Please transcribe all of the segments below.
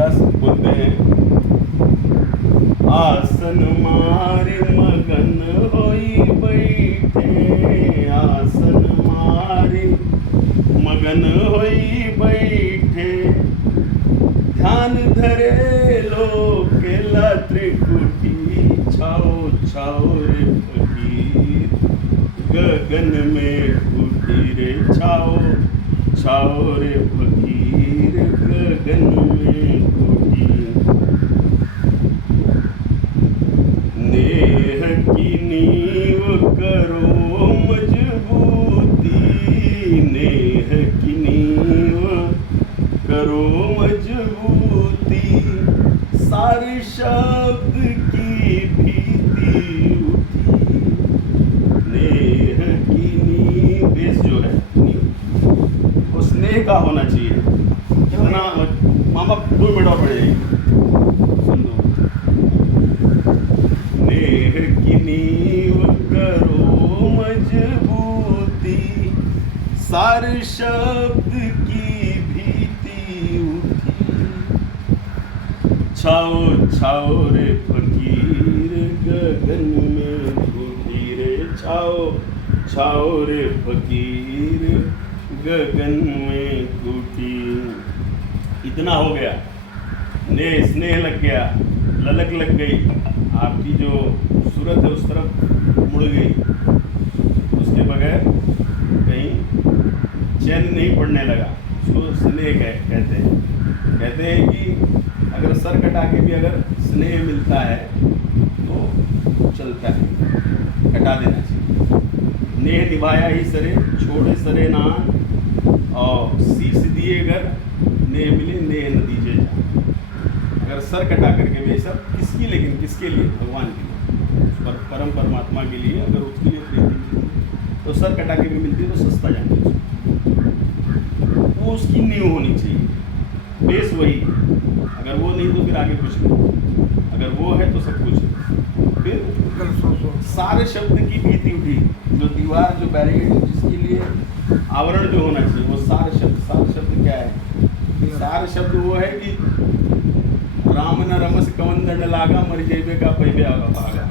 तुलसीदास बोलते हैं, आसन मारे मगन होई बैठे, आसन मारे मगन होई बैठे, ध्यान धरे लोकेला त्रिकुटी, छाओ छाओ रे फकीर गगन में कुटी रे, छाओ छाओ रे फकीर गगन में कुटी। नेह की नींव करो मजबूती, नेह की नींव करो मजबूती, सारे शब्द की भीति उठी, नेह की नींव। बेस जो है नींव वो स्नेह का होना चाहिए। इतना मामा 2 मिनट और पड़ जाएगी, सुन दो। नेह की नींव करो मजबूती, सारे शब्द की भीति उठी, छाओ छाओ रे फकीर गगन में कुटी रे, छाओ छाओ रे फकीर गगन में कुटी। इतना हो गया, स्नेह लग गया, ललक लग गई, आपकी जो सूरत है उस तरफ मुड़ गई, उसके बगैर कहीं चैन नहीं पड़ने लगा। उसको स्नेह कहते हैं। कहते हैं कि अगर सर कटा के भी अगर स्नेह मिलता है तो चलता है, कटा देना चाहिए। नेह निभाया ही सरे, छोड़े सरे नान, और शीश दिए अगर नेह मिले नेह न दीजिए जान। अगर सर कटा करके भी सब किसकी, लेकिन किसके लिए? भगवान के लिए, परम परमात्मा के लिए। अगर उसके लिए प्रीति मिलती तो सर कटा के भी मिलती तो सस्ता जाने, वो उसकी नींव होनी चाहिए, बेस वही। अगर वो नहीं तो फिर आगे कुछ नहीं, अगर वो है तो सब कुछ है। फिर सारे शब्द की भीति उठी, जो दीवार जो बैरिकेड जिसके लिए आवरण जो होना चाहिए वो सारे शब्द क्या है? सारे शब्द वो है कि राम न रमस कवन दंड लागा, मर जेबे का पैबे भागा।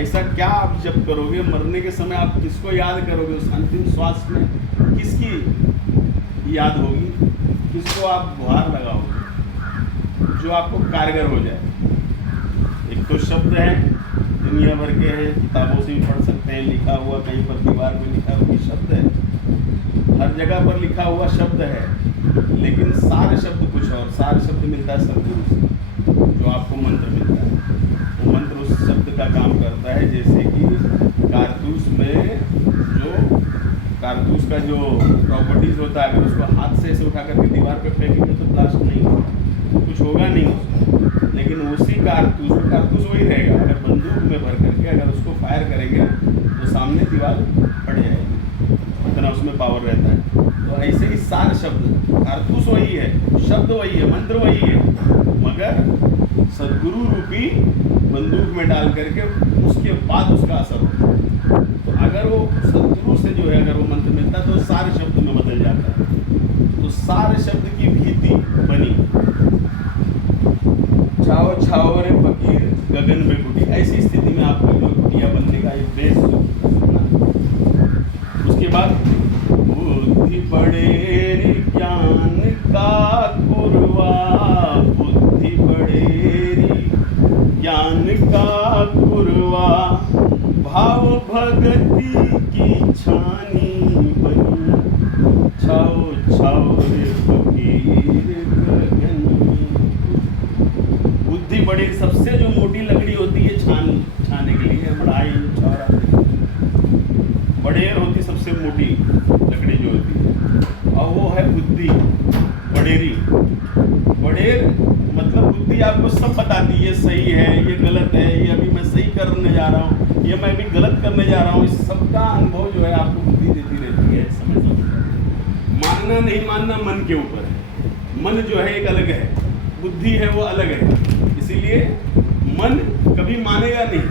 ऐसा क्या आप जब करोगे, मरने के समय आप किसको याद करोगे? उस अंतिम श्वास में किसकी याद होगी? किसको आप गुहार लगाओगे जो आपको कारगर हो जाए? एक तो शब्द है, दुनिया भर के हैं, किताबों से भी पढ़ सकते हैं, लिखा हुआ कहीं पर दीवार पे लिखा हुआ शब्द है, हर जगह पर लिखा हुआ शब्द है। लेकिन सारे शब्द कुछ और, सारे शब्द मिलता है सदगुरु से, जो आपको मंत्र मिलता है। वो मंत्र उस शब्द का काम करता है, जैसे कि कारतूस में जो कारतूस का जो प्रॉपर्टीज होता है, अगर उसको हाथ से ऐसे उठा करके दीवार पे फेंकेंगे तो ब्लास्ट नहीं होगा, कुछ होगा नहीं उसमें। लेकिन उसी कारतूस वही रहेगा। अगर बंदूक में भर करके अगर उसको फायर करेंगे तो सामने दीवार फट जाएगी, इतना उसमें पावर रहता है। तो ऐसे ही सारे शब्द, कारतूस वही है, शब्द वही है, मंत्र वही है, मगर सदगुरु रूपी बंदूक में डाल करके उसके बाद उसका असर होता है। तो अगर वो सदगुरु से जो है अगर वो मंत्र मिलता है तो सारे शब्द में बदल जाता है। तो सारे शब्द की भीति बनी, छाओ छाओ रे फकीर गगन में कुटी। ऐसी स्थिति में आपको कुटिया बनने का एक बेस। उसके बाद बुद्धि बड़ेरी ज्ञान का कुरवा, बुद्धि बड़ेरी ज्ञान का कुरवा, भाव भगति की छानी बनी, छाओ छाओ रे फकीर गगन में। बुद्धि बड़ी, सबसे जो मोटी लकड़ी होती है छाने के लिए, बढ़ाई छौरा बड़ेर होती सबसे मोटी लकड़ी जो होती है, और वो है बुद्धि बड़ेरी। बड़ेर मतलब बुद्धि आपको सब बताती है, ये सही है, ये गलत है, ये अभी मैं सही करने जा रहा हूँ, ये मैं अभी गलत करने जा रहा हूँ। इस सबका अनुभव जो है आपको बुद्धि देती रहती है। समझ लो, मानना नहीं मानना मन के ऊपर है। मन जो है एक अलग है, बुद्धि है वो अलग है। इसीलिए मन कभी मानेगा नहीं,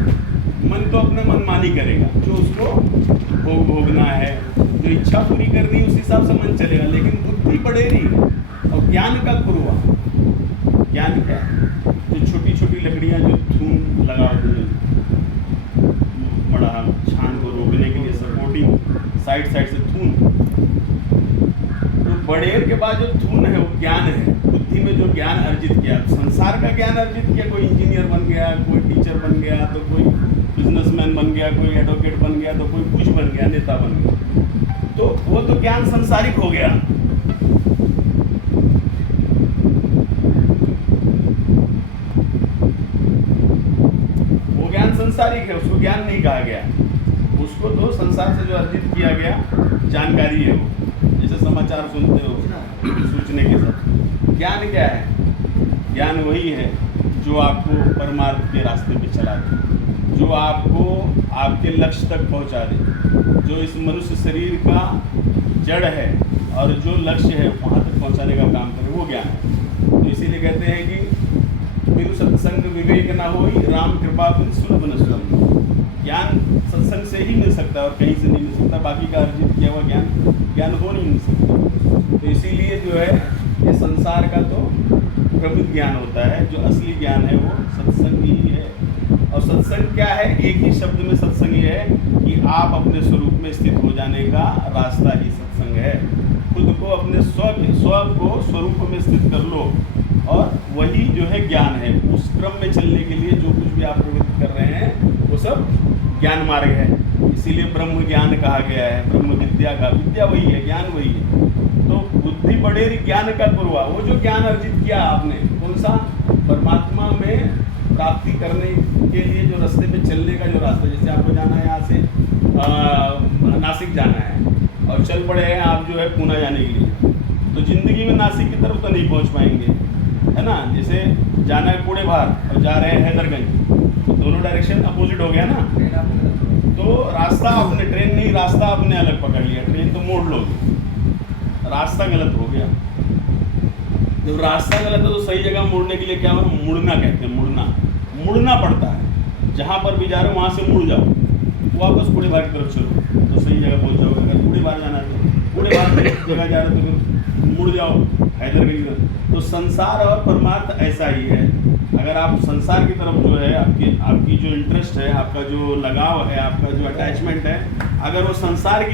मन तो अपना मनमानी करेगा, जो उसको भोगना है, जो इच्छा पूरी करनी है उस हिसाब से मन चलेगा। लेकिन बुद्धि बड़ेरी और ज्ञान का कुरवा, ज्ञान क्या है? जो छोटी छोटी लकड़ियाँ जो धूम लगा होते हैं, बड़ा छान को रोकने के लिए सपोर्टिंग साइड साइड से थून, तो बड़ेर के बाद जो थून है वो ज्ञान है। बुद्धि में जो ज्ञान अर्जित किया, संसार का ज्ञान अर्जित किया, कोई इंजीनियर बन गया, कोई टीचर बन गया, तो कोई बिजनेसमैन बन गया, कोई एडवोकेट बन गया, तो कोई कुछ बन गया, नेता बन गया, तो वो तो ज्ञान संसारिक हो गया। वो ज्ञान संसारिक है, उसको ज्ञान नहीं कहा गया। उसको तो संसार से जो अर्जित किया गया जानकारी है वो, जैसे समाचार सुनते हो सूचने के साथ। ज्ञान क्या है? ज्ञान वही है जो आपको परमार्थ के रास्ते पे चला दे, जो आपको आपके लक्ष्य तक पहुंचा दे, जो इस मनुष्य शरीर का जड़ है और जो लक्ष्य है वहाँ तक पहुंचाने का काम करे, वो ज्ञान है। तो इसीलिए कहते हैं कि बिनु सत्संग विवेक ना होई, राम कृपा बिनु सुलभ न सुलभ। ज्ञान सत्संग से ही मिल सकता है और कहीं से नहीं मिल सकता, बाकी का अर्जित किया हुआ ज्ञान हो नहीं सकता। तो इसीलिए जो है ये संसार का तो प्रबुद्ध ज्ञान होता है, जो असली ज्ञान है वो सत्संग ही है। और सत्संग क्या है? एक ही शब्द में सत्संग ये है कि आप अपने स्वरूप में स्थित हो जाने का रास्ता ही सत्संग है। खुद को अपने स्व को स्वरूप में स्थित कर लो, और वही जो है ज्ञान है। उस क्रम में चलने के लिए जो कुछ भी आप प्रवृत्ति कर रहे हैं वो सब ज्ञान मार्ग है। इसीलिए ब्रह्म ज्ञान कहा गया है, ब्रह्म विद्या का, विद्या वही है, ज्ञान वही है। तो बुद्धि बड़ेरी ज्ञान का पूर्वा, वो जो ज्ञान अर्जित किया आपने, कौन सा? परमात्मा में प्राप्ति करने के लिए जो रास्ते पे चलने का जो रास्ता, जैसे आपको जाना है यहाँ से नासिक जाना है और चल पड़े हैं आप जो है पूना जाने के लिए, तो ज़िंदगी में नासिक की तरफ तो नहीं पहुँच पाएंगे, है ना। जैसे जाना है पुणे बाहर और जा रहे हैं हैदरगंज, तो दोनों डायरेक्शन अपोजिट हो गया ना। तो रास्ता आपने, ट्रेन नहीं, रास्ता आपने अलग पकड़ लिया, ट्रेन तो मोड़ लोगे, रास्ता गलत हो गया। जब रास्ता गलत है तो सही जगह मुड़ने के लिए क्या होगा? मुड़ना कहते हैं, मुड़ना पड़ता है। जहाँ पर भी जा रहे हो वहाँ से मुड़ जाओ, वापस पुणे बार की तरफ चलो तो सही जगह पहुँच जाओगे। अगर पुणे बार जाना है तो पुणे बार की जगह जा रहे हो तो फिर मुड़ जाओ हैदरगंज। तो संसार और परमार्थ ऐसा ही है। अगर आप संसार की तरफ जो है आपकी जो इंटरेस्ट है, आपका जो लगाव है, आपका जो अटैचमेंट है, अगर वो संसार की